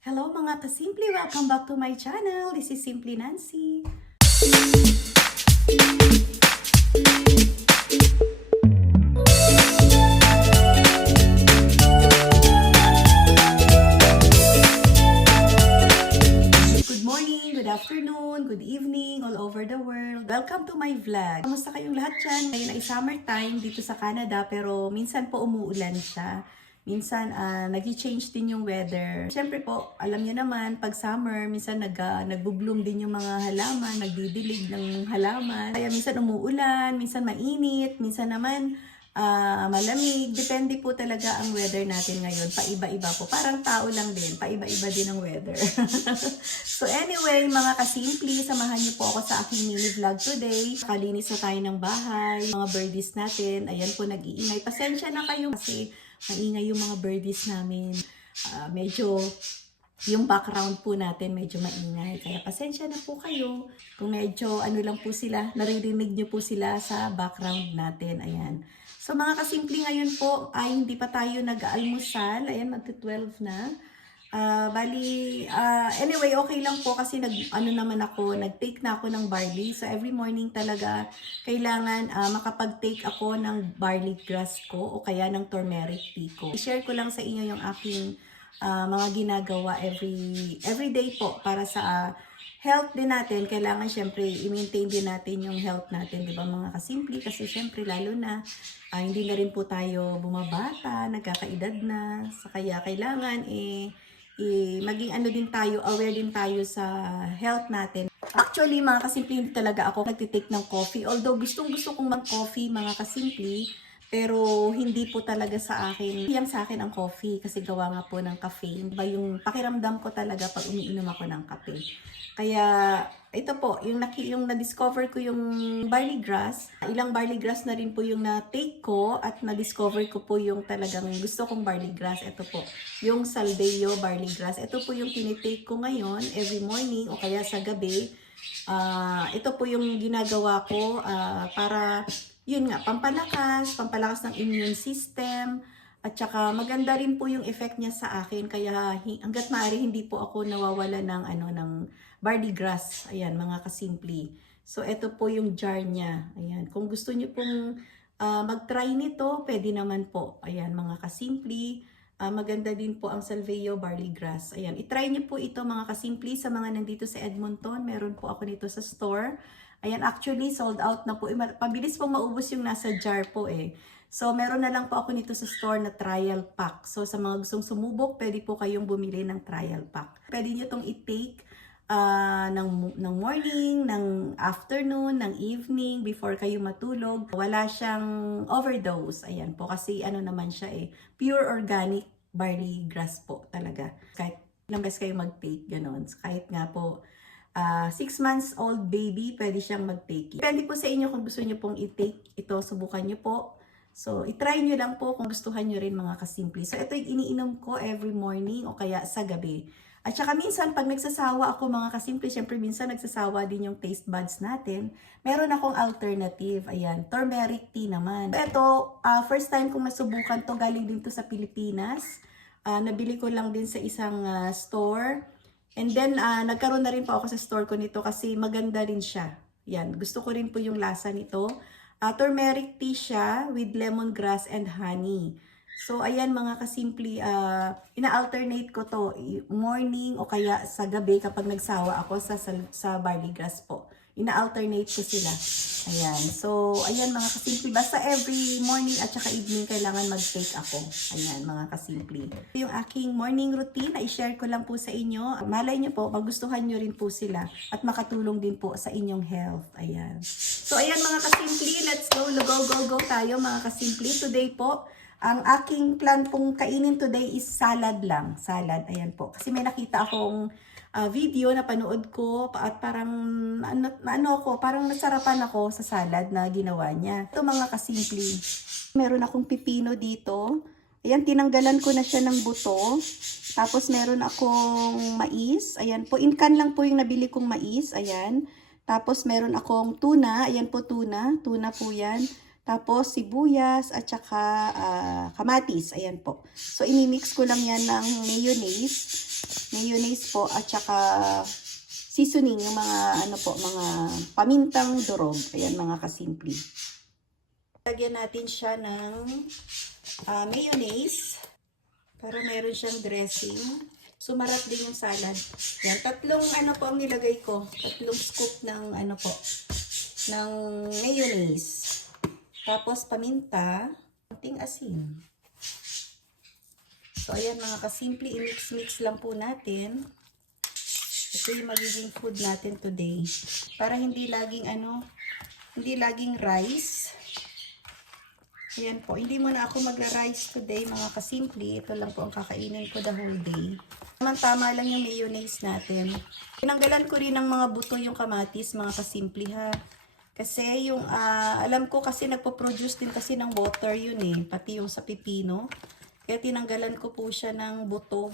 Hello mga kasimple! Welcome back to my channel. This is Simply Nancy. Good morning, good afternoon, good evening, all over the world. Welcome to my vlog. Kamusta kayong lahat dyan? Ngayon ay summertime dito sa Canada pero minsan po umuulan siya. Minsan uh, nag-change din yung weather. Siyempre po, alam niyo naman, pag summer, minsan nag, uh, nagbo-bloom din yung mga halaman, nagdidilig ng halaman. Kaya minsan umuulan, minsan mainit, minsan naman ah, malamig. Depende po talaga ang weather natin ngayon. Paiba-iba po. Parang tao lang din. Paiba-iba din ang weather. so anyway, mga kasimple, samahan niyo po ako sa aking mini vlog today. Kalinis na tayo ng bahay. Mga birdies natin. Ayan po, nag-iingay. Pasensya na kayo kasi maingay yung mga birdies namin. Ah, medyo yung background po natin medyo maingay. Kaya pasensya na po kayo kung medyo ano lang po sila, naririnig niyo po sila sa background natin. Ayan. So mga kasimple ngayon po ay hindi pa tayo nag-almusal. Ayan, magti-12 na. Ah, bali, ah, anyway, okay lang po kasi nag, ano naman ako, nag-take na ako ng barley. So every morning talaga kailangan ah, makapag-take ako ng barley grass ko o kaya ng turmeric tea ko. I-share ko lang sa inyo yung aking ah, mga ginagawa every every day po para sa ah, health din natin. Kailangan syempre i-maintain din natin yung health natin, 'di ba mga kasimple kasi syempre lalo na ah, hindi na rin po tayo bumabata, nagkakaedad na. So kaya kailangan eh i- maging ano din tayo, aware din tayo sa health natin. Actually, mga kasimple, talaga ako nagtitake ng coffee. Although gustong gusto kong mag-coffee, mga kasimple, pero hindi po talaga sa akin. Yang sa akin ang coffee kasi gawa nga po ng caffeine. Ba yung pakiramdam ko talaga pag umiinom ako ng kape. Kaya ito po, yung, naki, yung na-discover ko yung barley grass. Ilang barley grass na rin po yung na-take ko at na-discover ko po yung talagang gusto kong barley grass. Ito po, yung salveo barley grass. Ito po yung tinitake ko ngayon every morning o kaya sa gabi. Ah, ito po yung ginagawa ko ah, para yun nga, pampalakas, pampalakas ng immune system, at saka maganda rin po yung effect niya sa akin kaya hangga't maaari hindi po ako nawawala ng ano ng barley grass. Ayan, mga kasimple. So ito po yung jar niya. Ayan, kung gusto niyo pong ah, mag-try nito, pwede naman po. Ayan, mga kasimple. Ah, maganda din po ang Salveo barley grass. Ayan, i-try niyo po ito mga kasimple sa mga nandito sa Edmonton. Meron po ako nito sa store. Ayan, actually sold out na po. Eh, Pabilis pong maubos yung nasa jar po eh. So, meron na lang po ako nito sa store na trial pack. So, sa mga gustong sumubok, pwede po kayong bumili ng trial pack. Pwede nyo itong i-take ah, ng, ng morning, ng afternoon, ng evening, before kayo matulog. Wala siyang overdose. Ayan po, kasi ano naman siya eh, pure organic barley grass po talaga. Kahit ilang beses kayo mag-take, ganon. So, kahit nga po, 6 months old baby, pwede siyang mag-take. Depende po sa inyo kung gusto niyo pong i-take ito, subukan niyo po. So, itry niyo lang po kung gustuhan niyo rin mga kasimple. So, ito yung iniinom ko every morning o kaya sa gabi. At saka minsan, pag nagsasawa ako mga kasimple, syempre minsan nagsasawa din yung taste buds natin. Meron akong alternative. Ayan, turmeric tea naman. Ito, ah, first time kong nasubukan to galing din to sa Pilipinas. Ah, nabili ko lang din sa isang ah, store. And then, ah, nagkaroon na rin po ako sa store ko nito kasi maganda rin siya. Yan, gusto ko rin po yung lasa nito. Ah, turmeric tea siya with lemongrass and honey. So, ayan mga kasimple, ah, ina-alternate ko to morning o kaya sa gabi kapag nagsawa ako sa, sa, sa barley grass po. Ina-alternate ko sila. Ayan. So, ayan mga kasimple. Basta every morning at saka evening kailangan mag-take ako. Ayan mga kasimple. Yung aking morning routine i-share ko lang po sa inyo. Malay nyo po, magustuhan nyo rin po sila at makatulong din po sa inyong health. Ayan. So, ayan mga kasimple. Let's go, go, go, go tayo mga kasimple. Today po, ang aking plan pong kainin today is salad lang. Salad, ayan po. Kasi may nakita akong ah, video na panood ko at parang ano, ano ako, parang nasarapan ako sa salad na ginawa niya. Ito mga kasimple. Meron akong pipino dito. Ayan, tinanggalan ko na siya ng buto. Tapos meron akong mais. Ayan po, inkan lang po yung nabili kong mais. Ayan. Tapos meron akong tuna. Ayan po tuna. Tuna po yan. Tapos sibuyas at saka ah, kamatis. Ayan po. So, inimix ko lang yan ng mayonnaise mayonnaise po at saka seasoning yung mga ano po, mga pamintang durog. Ayan mga kasimple. Lagyan natin siya ng uh, mayonnaise para meron siyang dressing. Sumarap din yung salad. Yan, tatlong ano po ang nilagay ko. Tatlong scoop ng ano po, ng mayonnaise. Tapos paminta, konting asin. So, ayan mga kasimple, i-mix-mix lang po natin. Ito yung magiging food natin today. Para hindi laging ano, hindi laging rice. Ayan po, hindi mo na ako magra-rice today mga kasimple. Ito lang po ang kakainin ko the whole day. Tama-tama lang yung mayonnaise natin. Tinanggalan ko rin ng mga buto yung kamatis mga kasimple ha. Kasi yung, uh, alam ko kasi nagpo-produce din kasi ng water yun eh, pati yung sa pipino. Kaya tinanggalan ko po siya ng buto.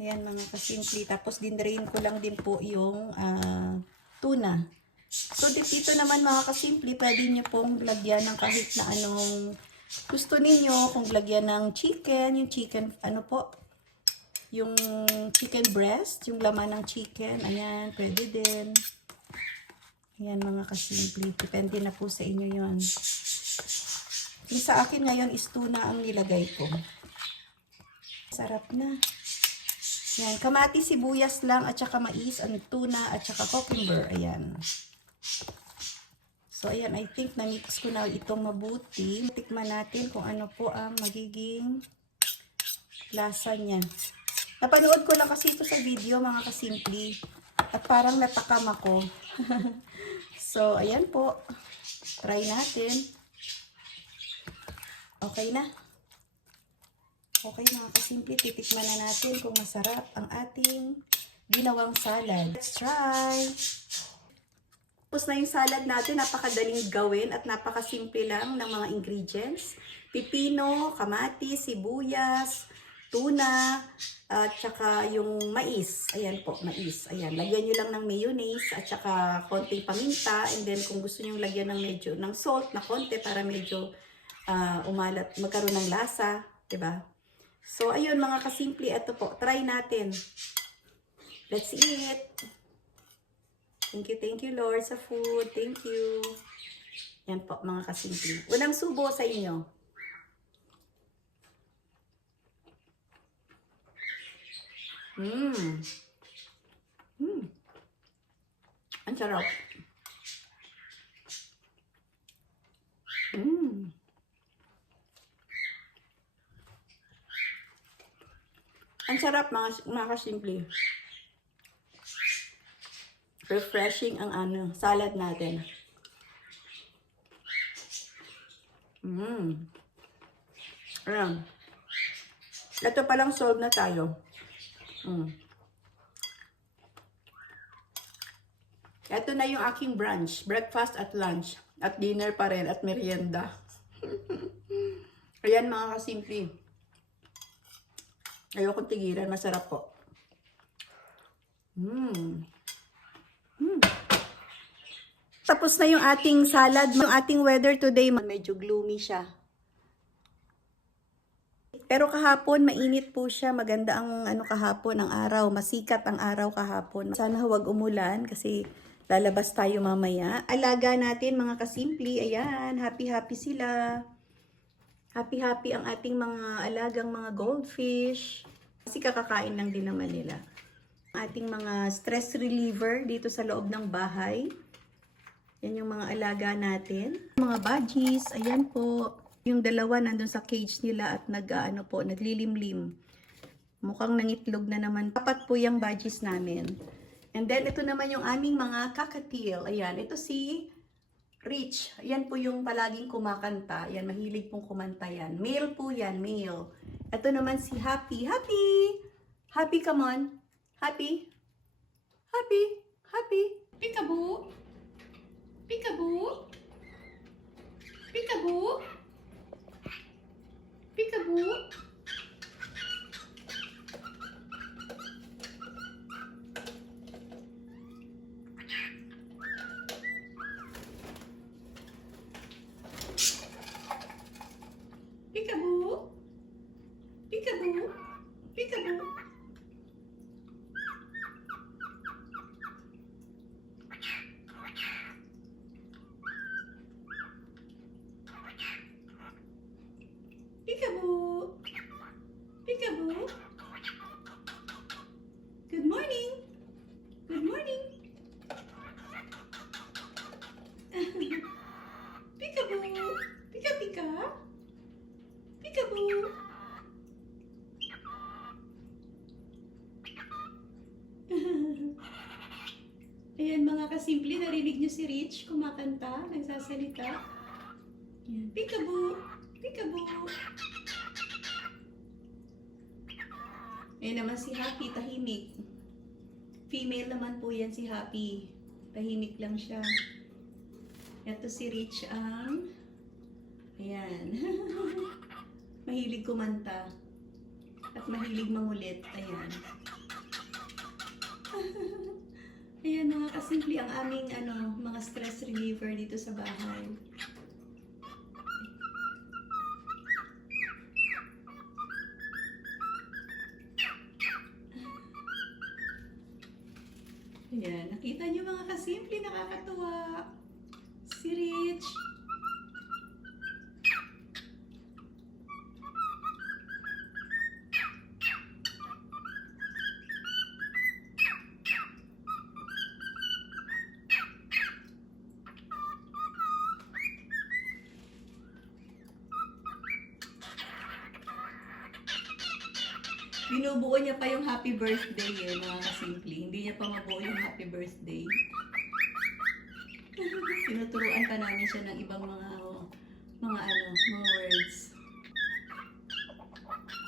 Ayan mga kasimple. Tapos dinrain ko lang din po yung uh, tuna. So dito naman mga kasimple, pwede nyo pong lagyan ng kahit na anong gusto ninyo. Kung lagyan ng chicken, yung chicken, ano po, yung chicken breast, yung laman ng chicken. Ayan, pwede din. Ayan mga kasimple. Depende na po sa inyo yon yung sa akin ngayon is tuna ang nilagay ko. Sarap na. Yan, kamati, sibuyas lang, at saka mais, ang tuna, at saka cucumber. Ayan. So, ayan, I think na-mix ko na itong mabuti. Tikman natin kung ano po ang magiging lasa niya. Napanood ko lang kasi ito sa video, mga kasimpli. At parang natakam ako. so, ayan po. Try natin. Okay na. Okay mga kasimple, titikman na natin kung masarap ang ating ginawang salad. Let's try! Tapos na yung salad natin, napakadaling gawin at napakasimple lang ng mga ingredients. Pipino, kamatis, sibuyas, tuna, at saka yung mais. Ayan po, mais. Ayan, lagyan nyo lang ng mayonnaise at saka konting paminta. And then kung gusto nyo lagyan ng medyo ng salt na konti para medyo uh, umalat, magkaroon ng lasa, 'di ba? So ayun mga kasimple, ito po, try natin. Let's eat. Thank you, thank you Lord sa food. Thank you. Yan po mga kasimple. Unang subo sa inyo. Mmm. Mmm. Ang sarap. Ang sarap mga, mga kasimple. Refreshing ang ano, salad natin. Mmm. Ayan. Ito palang solve na tayo. Mm. Ito na yung aking brunch. Breakfast at lunch. At dinner pa rin. At merienda. Ayan mga kasimple. Ayokong tigilan. Masarap po. Mmm. Mmm. Tapos na yung ating salad. Yung ating weather today, medyo gloomy siya. Pero kahapon, mainit po siya. Maganda ang ano kahapon, ang araw. Masikat ang araw kahapon. Sana huwag umulan kasi lalabas tayo mamaya. Alaga natin mga kasimpli. Ayan, happy-happy sila. Happy-happy ang ating mga alagang mga goldfish. Kasi kakakain lang din naman nila. Ating mga stress reliever dito sa loob ng bahay. Yan yung mga alaga natin. Mga budgies, ayan po. Yung dalawa nandun sa cage nila at nag, ano po, naglilimlim. Mukhang nangitlog na naman. Dapat po yung budgies namin. And then, ito naman yung aming mga kakatil. Ayan, ito si Rich, yan po yung palaging kumakanta. Yan, mahilig pong kumanta yan. Male po yan, male. Ito naman si Happy. Happy! Happy, come on. Happy. Happy. Happy. Peekaboo. Peekaboo. Peekaboo. Peekaboo. Peekaboo. Narinig niyo si Rich kumakanta, nagsasalita. Ayan. Peekaboo! Peekaboo! Ayan naman si Happy, tahimik. Female naman po yan si Happy. Tahimik lang siya. Ito si Rich ang... Ayan. mahilig kumanta. At mahilig mangulit. Ayan. Ayan mga kasimple ang aming ano, mga stress reliever dito sa bahay. Ayan, nakita niyo mga kasimple, nakakatuwa. Si Rich. Binubuo niya pa yung happy birthday eh, mga kasimple. Hindi niya pa mabuo yung happy birthday. Tinuturuan pa namin siya ng ibang mga oh, mga ano, mga words.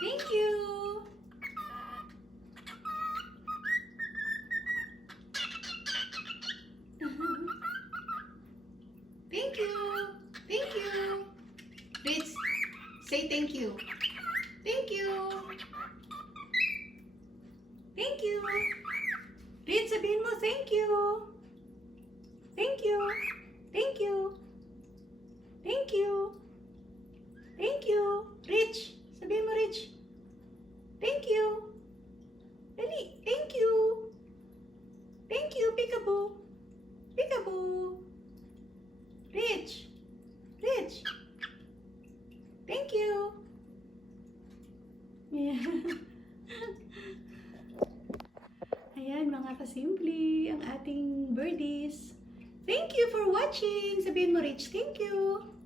Thank you! Thank you! Thank you! Rich, say thank you. Thank you! Thank you! Rich, sabihin mo thank you! Thank you! Thank you! Thank you! Rich! Sabihin mo, Rich! Thank you! Dali! Thank you! Thank you, Peekaboo! Peekaboo! Rich! Rich! Thank you! Yeah. Ayan, mga kasimple, ang ating birdies. Thank you for watching! Sabihin mo, Rich, thank you!